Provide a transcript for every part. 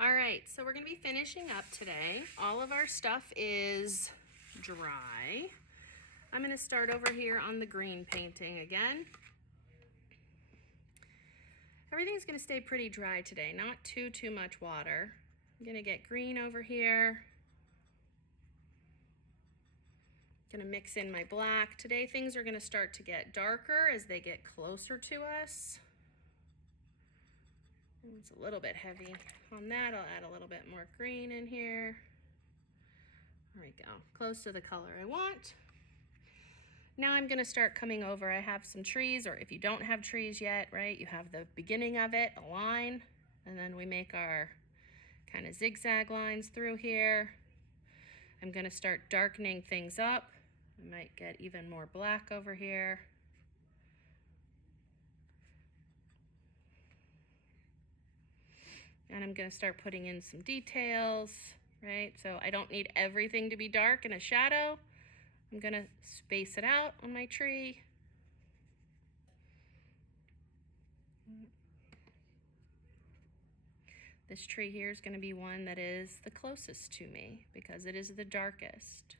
All right, so we're gonna be finishing up today. All of our stuff is dry. I'm gonna start over here on the green painting again. Everything's gonna stay pretty dry today, not too much water. I'm gonna get green over here. Gonna mix in my black. Today things are gonna start to get darker as they get closer to us. It's a little bit heavy on that. I'll add a little bit more green in here. There we go, close to the color I want. Now I'm gonna start coming over. I have some trees, or if you don't have trees yet, right, you have the beginning of it, a line, and then we make our kind of zigzag lines through here. I'm gonna start darkening things up. I might get even more black over here. And I'm gonna start putting in some details, right? So I don't need everything to be dark in a shadow. I'm gonna space it out on my tree. This tree here is gonna be one that is the closest to me because it is the darkest.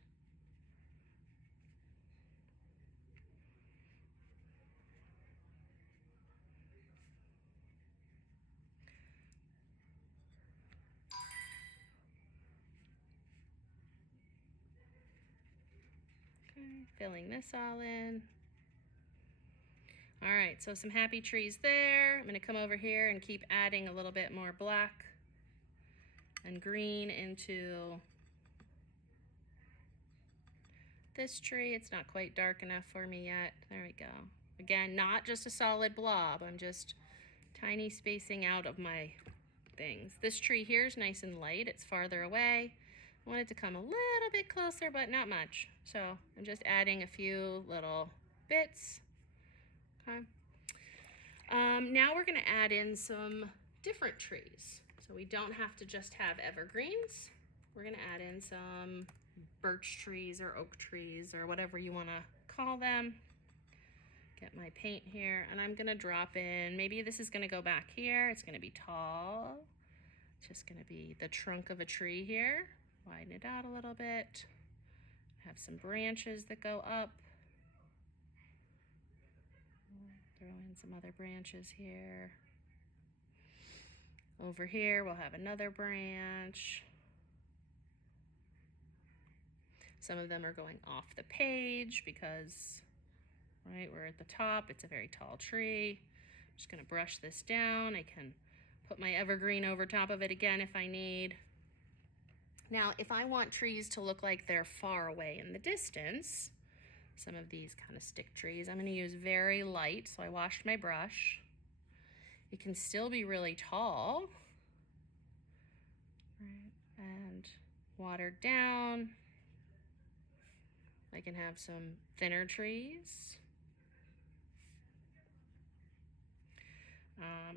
Okay, filling this all in. All right, so some happy trees there. I'm gonna come over here and keep adding a little bit more black and green into this tree. It's not quite dark enough for me yet. There we go. Again, not just a solid blob. I'm just tiny spacing out of my things. This tree here is nice and light. It's farther away. I want it to come a little bit closer, but not much. So I'm just adding a few little bits. Okay. Now we're gonna add in some different trees. So we don't have to just have evergreens. We're gonna add in some birch trees or oak trees or whatever you wanna call them. Get my paint here, and I'm gonna drop in, maybe this is gonna go back here. It's gonna be tall. It's just gonna be the trunk of a tree here. Widen it out a little bit. Have some branches that go up. Throw in some other branches here. Over here, we'll have another branch. Some of them are going off the page because, right, we're at the top. It's a very tall tree. I'm just gonna brush this down. I can put my evergreen over top of it again if I need. Now, if I want trees to look like they're far away in the distance, some of these kind of stick trees, I'm gonna use very light, so I washed my brush. It can still be really tall, right, and watered down. I can have some thinner trees.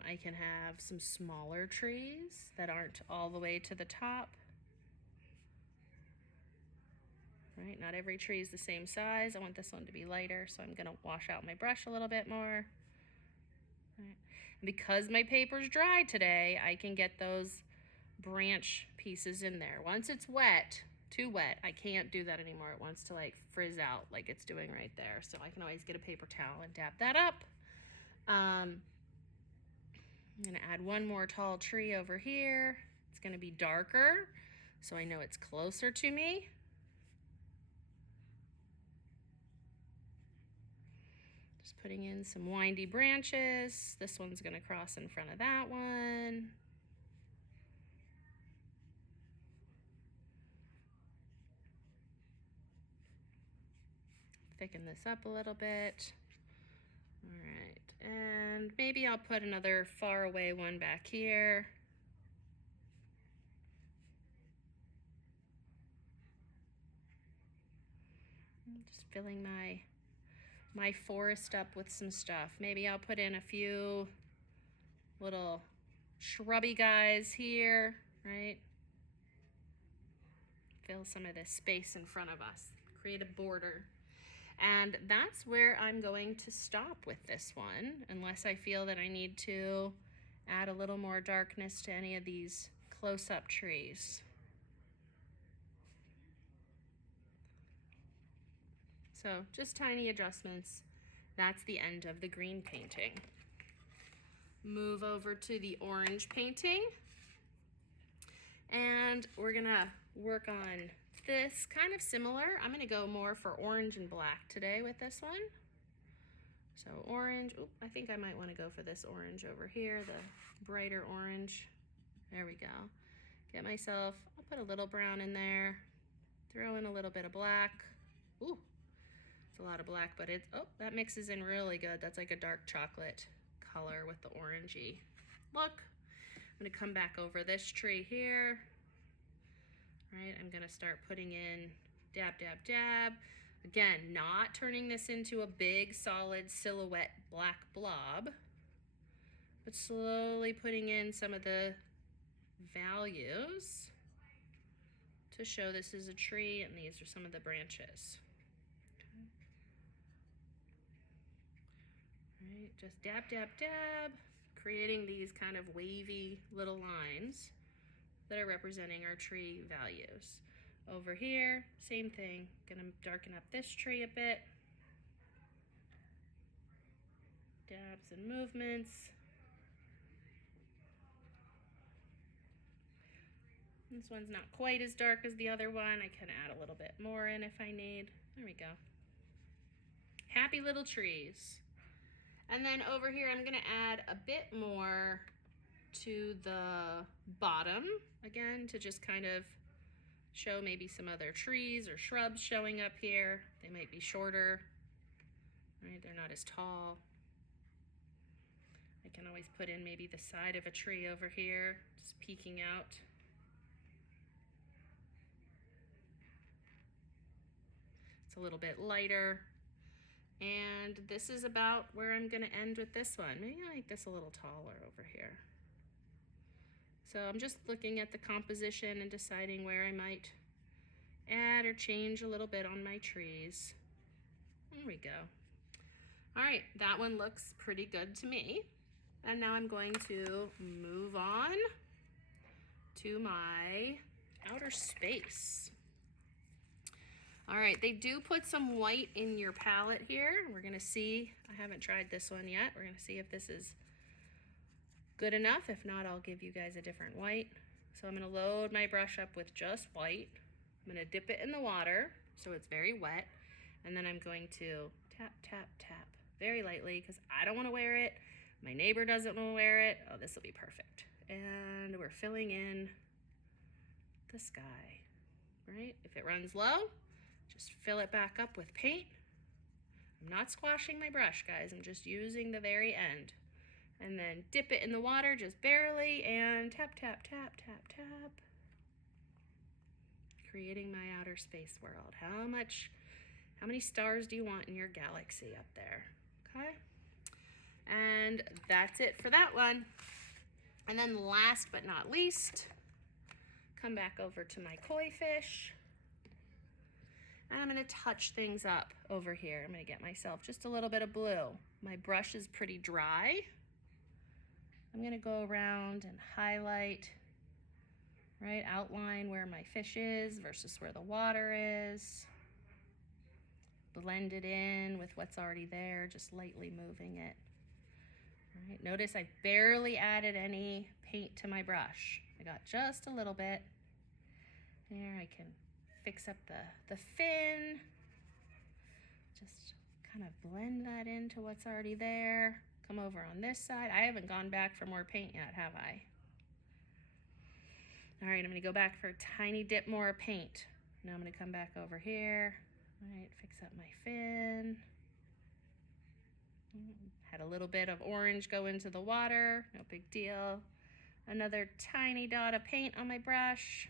I can have some smaller trees that aren't all the way to the top. Right, not every tree is the same size. I want this one to be lighter, so I'm gonna wash out my brush a little bit more. Right. Because my paper's dry today, I can get those branch pieces in there. Once it's wet, too wet, I can't do that anymore. It wants to like frizz out like it's doing right there. So I can always get a paper towel and dab that up. I'm gonna add one more tall tree over here. It's gonna be darker, so I know it's closer to me. Just putting in some windy branches. This one's gonna cross in front of that one. Thicken this up a little bit. All right, and maybe I'll put another far away one back here. I'm just filling my forest up with some stuff. Maybe I'll put in a few little shrubby guys here, right? Fill some of this space in front of us, create a border. And that's where I'm going to stop with this one, unless I feel that I need to add a little more darkness to any of these close-up trees. So just tiny adjustments. That's the end of the green painting. Move over to the orange painting. And we're gonna work on this kind of similar. I'm gonna go more for orange and black today with this one. So orange, oop, I think I might wanna go for this orange over here, the brighter orange. There we go. Get myself, I'll put a little brown in there, throw in a little bit of black. Ooh, it's a lot of black, but it's, oh, that mixes in really good. That's like a dark chocolate color with the orangey look. I'm gonna come back over this tree here. Right, I'm gonna start putting in dab, dab, dab. Again, not turning this into a big solid silhouette black blob, but slowly putting in some of the values to show this is a tree and these are some of the branches. Okay. Right, just dab, dab, dab, creating these kind of wavy little lines that are representing our tree values. Over here, same thing, gonna darken up this tree a bit. Dabs and movements. This one's not quite as dark as the other one. I can add a little bit more in if I need. There we go. Happy little trees. And then over here, I'm gonna add a bit more to the bottom, again, to just kind of show maybe some other trees or shrubs showing up here. They might be shorter, right? They're not as tall. I can always put in maybe the side of a tree over here, just peeking out. It's a little bit lighter. And this is about where I'm gonna end with this one. Maybe I make this a little taller over here. So I'm just looking at the composition and deciding where I might add or change a little bit on my trees. There we go. All right, that one looks pretty good to me. And now I'm going to move on to my outer space. All right, they do put some white in your palette here. We're gonna see, I haven't tried this one yet. We're gonna see if this is good enough. If not, I'll give you guys a different white. So I'm gonna load my brush up with just white. I'm gonna dip it in the water so it's very wet. And then I'm going to tap, tap, tap very lightly because I don't wanna wear it. My neighbor doesn't wanna wear it. Oh, this will be perfect. And we're filling in the sky, right? If it runs low, just fill it back up with paint. I'm not squashing my brush, guys. I'm just using the very end. And then dip it in the water just barely and tap, tap, tap, tap, tap. Creating my outer space world. How many stars do you want in your galaxy up there? Okay. And that's it for that one. And then last but not least, come back over to my koi fish. And I'm gonna touch things up over here. I'm gonna get myself just a little bit of blue. My brush is pretty dry. I'm gonna go around and highlight, right? Outline where my fish is versus where the water is. Blend it in with what's already there, just lightly moving it. All right, notice I barely added any paint to my brush. I got just a little bit. There, I can fix up the fin. Just kind of blend that into what's already there. Come over on this side. I haven't gone back for more paint yet, have I? All right, I'm gonna go back for a tiny dip more paint. Now I'm gonna come back over here. All right, fix up my fin. Had a little bit of orange go into the water, no big deal. Another tiny dot of paint on my brush.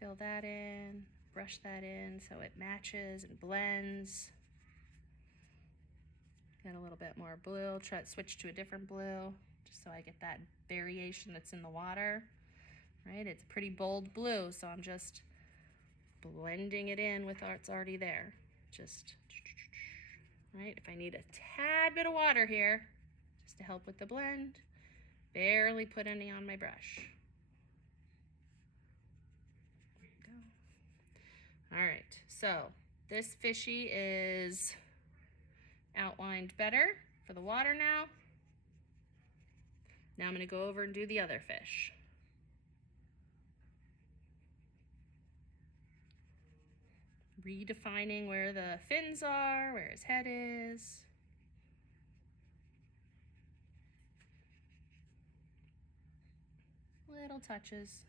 Fill that in, brush that in so it matches and blends. Get a little bit more blue, try to switch to a different blue, just so I get that variation that's in the water, right? It's a pretty bold blue, so I'm just blending it in with what's already there. Just, right? If I need a tad bit of water here, just to help with the blend, barely put any on my brush. All right, so this fishy is outlined better for the water now. Now I'm gonna go over and do the other fish. Redefining where the fins are, where his head is. Little touches.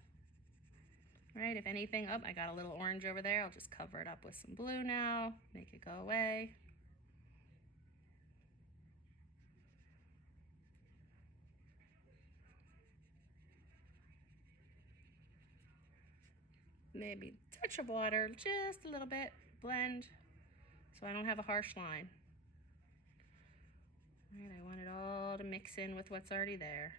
Right, if anything, oh, I got a little orange over there. I'll just cover it up with some blue now, make it go away. Maybe a touch of water, just a little bit, blend, so I don't have a harsh line. All right, I want it all to mix in with what's already there.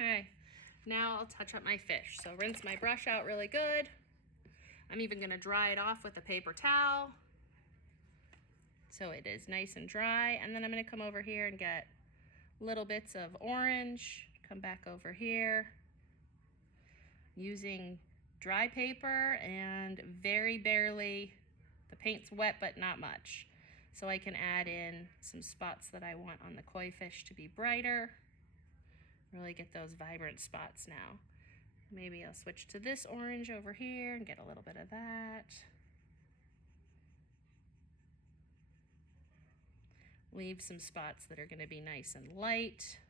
Okay, now I'll touch up my fish. So rinse my brush out really good. I'm even gonna dry it off with a paper towel so it is nice and dry. And then I'm gonna come over here and get little bits of orange, come back over here using dry paper and very barely, the paint's wet but not much. So I can add in some spots that I want on the koi fish to be brighter. Really get those vibrant spots now. Maybe I'll switch to this orange over here and get a little bit of that. Leave some spots that are going to be nice and light.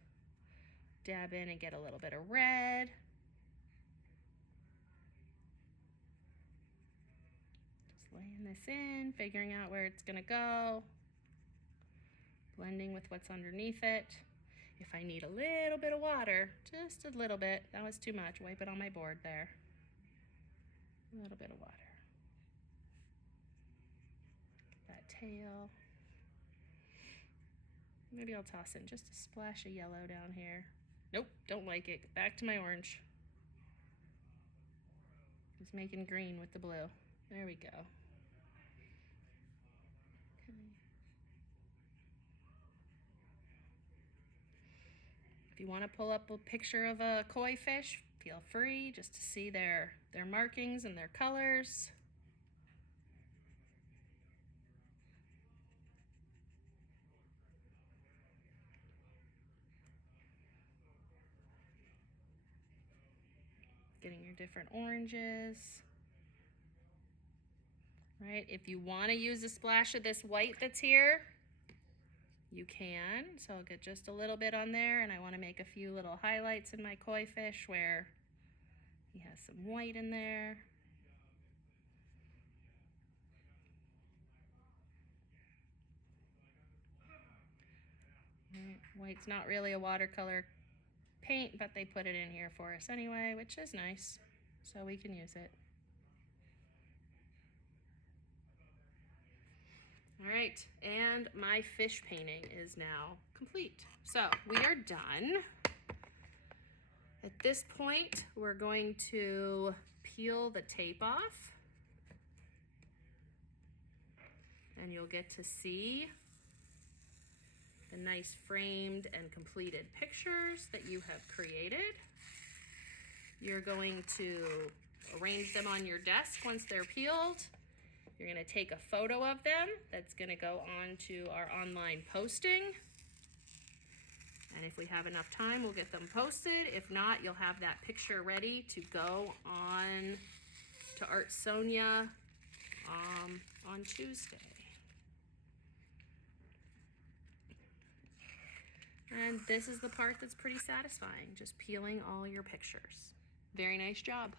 Dab in and get a little bit of red. Just laying this in, figuring out where it's going to go. Blending with what's underneath it. If I need a little bit of water, just a little bit, that was too much, wipe it on my board there. A little bit of water. That tail. Maybe I'll toss in just a splash of yellow down here. Nope, don't like it. Back to my orange. Just making green with the blue. There we go. Okay. If you want to pull up a picture of a koi fish, feel free, just to see their markings and their colors. Getting your different oranges. Right, if you want to use a splash of this white that's here, you can. So I'll get just a little bit on there, and I want to make a few little highlights in my koi fish where he has some white in there. Right. White's not really a watercolor paint, but they put it in here for us anyway, which is nice, so we can use it. All right, and my fish painting is now complete. So we are done. At this point, we're going to peel the tape off, and you'll get to see the nice framed and completed pictures that you have created. You're going to arrange them on your desk once they're peeled. You're going to take a photo of them that's going to go on to our online posting. And if we have enough time, we'll get them posted. If not, you'll have that picture ready to go on to Art Sonia on Tuesday. And this is the part that's pretty satisfying, just peeling all your pictures. Very nice job.